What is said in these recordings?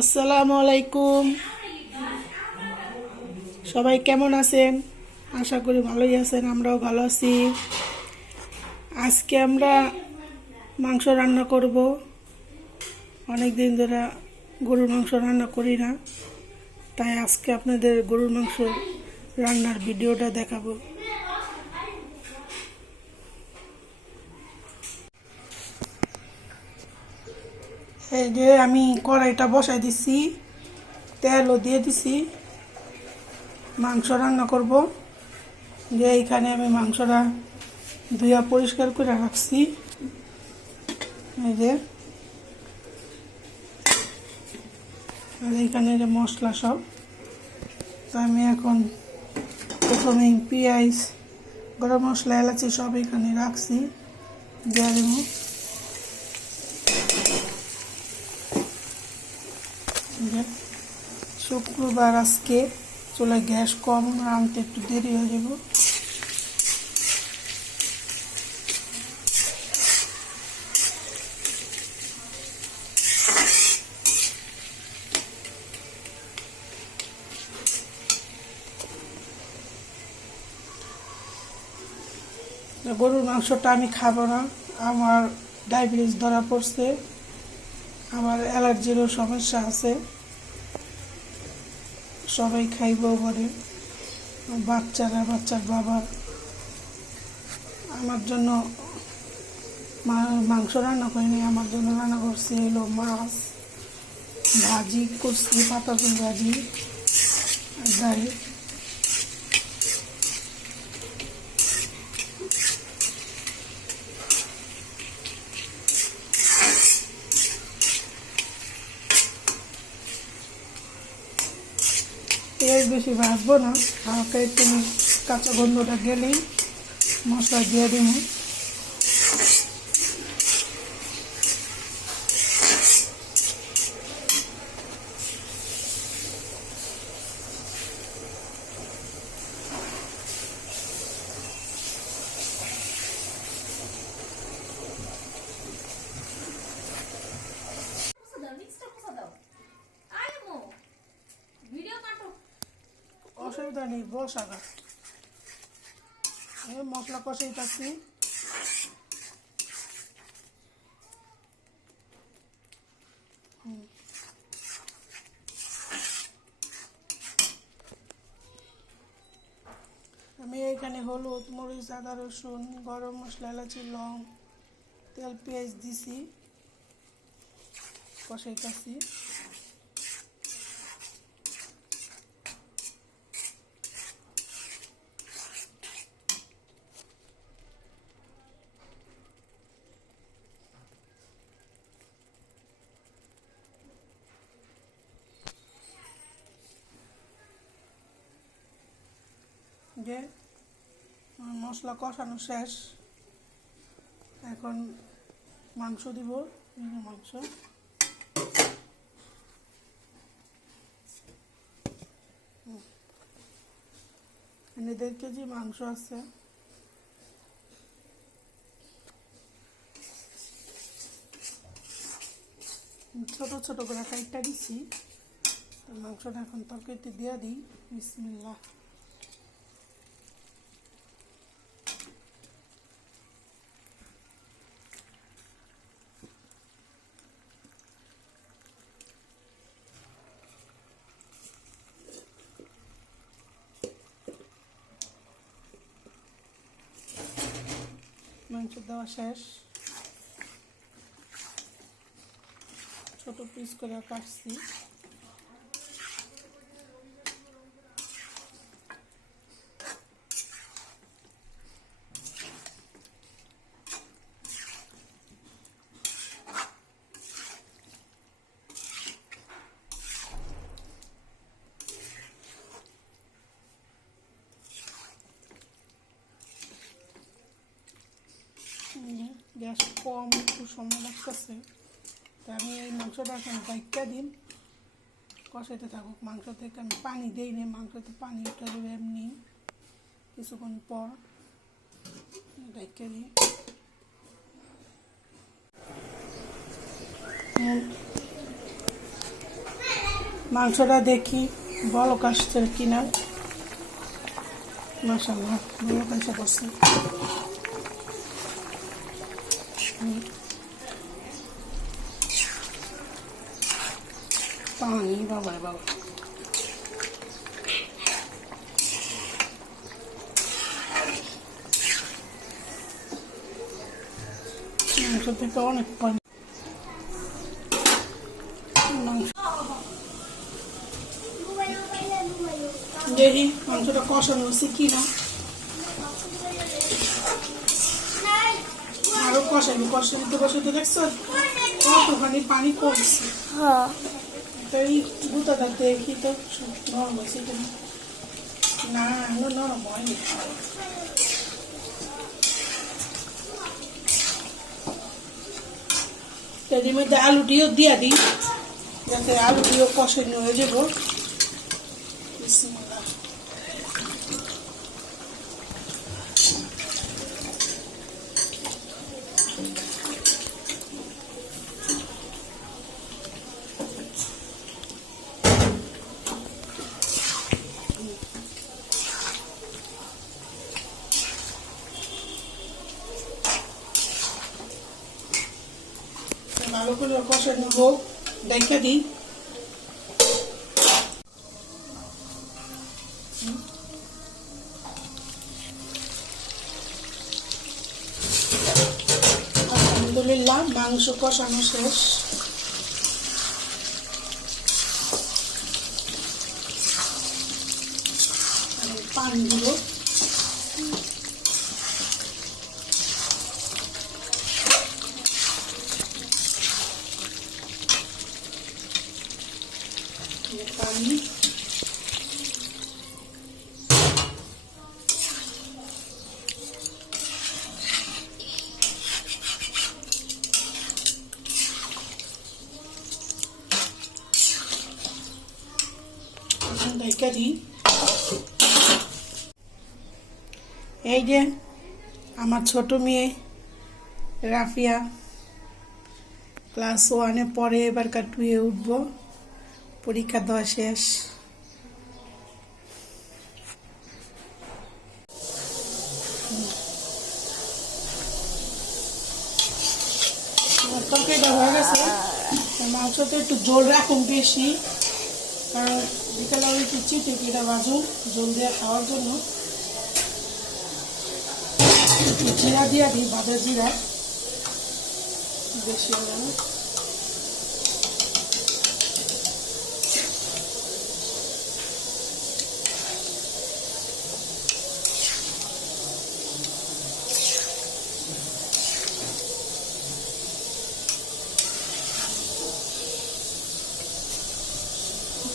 আসসালামু আলাইকুম সবাই কেমন আছেন? আশা করি ভালোই আছেন, আমরাও ভালো আছি। আজকে আমরা মাংস রান্না করব। অনেক দিন ধরে গরুর মাংস রান্না করি না, তাই আজকে আপনাদের গরুর মাংস রান্নার ভিডিওটা দেখাবো। এই যে আমি কড়াইটা বসাই দিছি, তেলও দিয়ে দিছি, মাংস রান্না করব। যে এইখানে আমি মাংসটা ধুয়া পরিষ্কার করে রাখছি। এই যে। আর এইখানে যে মশলা সব। তো আমি এখন প্রথমে পেঁয়াজ, গরম মশলা, এলাচি সব এখানে রাখছি। দিয়ে দেবো যে শুক্রবার আজকে চলে গ্যাস কম রাঁধতে একটু দেরি হয়ে যাব। গরুর মাংসটা আমি খাব না। আমার ডায়াবেটিস ধরা পড়ছে। আমার অ্যালার্জিরও সমস্যা আছে। সবাই খাইব বলে। বাচ্চারা, বাচ্চার বাবা আমার জন্য মাংস রান্না করিনি, আমার জন্য রান্না করছি এলো মাছ, ভাজি করছি পাতা ভাজি, আর পেঁয়াজ বেশি ভাজবো না হালকা একটু কাঁচা গন্ধটা গেলেই মশলা দিয়ে দিব। অসুবিধা নেই বসাগা এই মশলা কষাইতেছি আমি এখানে হলুদ, মরিচ, আদা, রসুন, গরম মশলা, এলাচি, লং, তেল, পেঁয়াজ দিছি। কষাইতেছি। যে মশলা কষানো শেষ। এখন মাংস দিব মাংস। এখানে দেড় কেজি মাংস আছে। ছোট ছোট করে কাইটটা দিচ্ছি তো মাংসটা এখন তরকারিতে দিয়ে দিই। বিসমিল্লাহ। মাংস দেওয়া শেষ। ছোট পিস করে কাটছি। গ্যাস কম, একটু সময় লাগতেছে। তা আমি এই মাংসটা এখন বাইকটা দিন কষাইতে থাকুক। মাংস থেকে আমি পানি দিই নি, মাংসতে পানি উঠে দেবে এমনি কিছুক্ষণ পর। বাইকটা দিই। মাংসটা দেখি বলক আসছে কিনা। মাসাল্লাহ আসা করছে। হুম। পানি বাবা বাবা মাংস থেকে অনেক পানি মাংসটা কষানো হচ্ছে কি না আরও কষাইনি কষাইতে দেখছ কতখানি পানি কমছে হ্যাঁ। তাই গুঁতাটা দেখি তো নরম হয়েছে না এখনও নরম হয়নি। এর মধ্যে আলুটিও দিয়া দিই যাতে আলুটিও কষানো হয়ে যাব। করে কষানো হোক দেখা দিই। মাংস কষানো শেষ। পানি দিব এই যে আমার ছোট মেয়ে রাফিয়া ক্লাস ওয়ানে পরে এবার টুয়ে উঠবো। পরীক্ষা দেওয়া শেষ। গেছে। মাংসতে একটু জল রাখুন বেশি। কারণ বিকেলে ওই একটু চিটিকিটা বাজুন, জল দিয়ে খাওয়ার জন্য। জিরা দিয়া দিই, বাদা জিরা। বেশি হবে না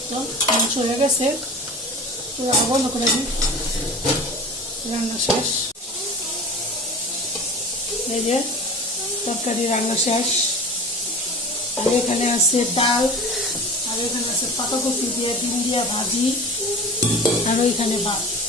তো হয়ে গেছে। পুরো বন্ধ করে দিই। রান্না শেষ। এই যে, তরকারি রান্না শেষ। আর এখানে আছে ডাল, আর এখানে আছে পাতাকপি দিয়ে, ডিম দিয়ে ভাজি, আর ওইখানে ভাত।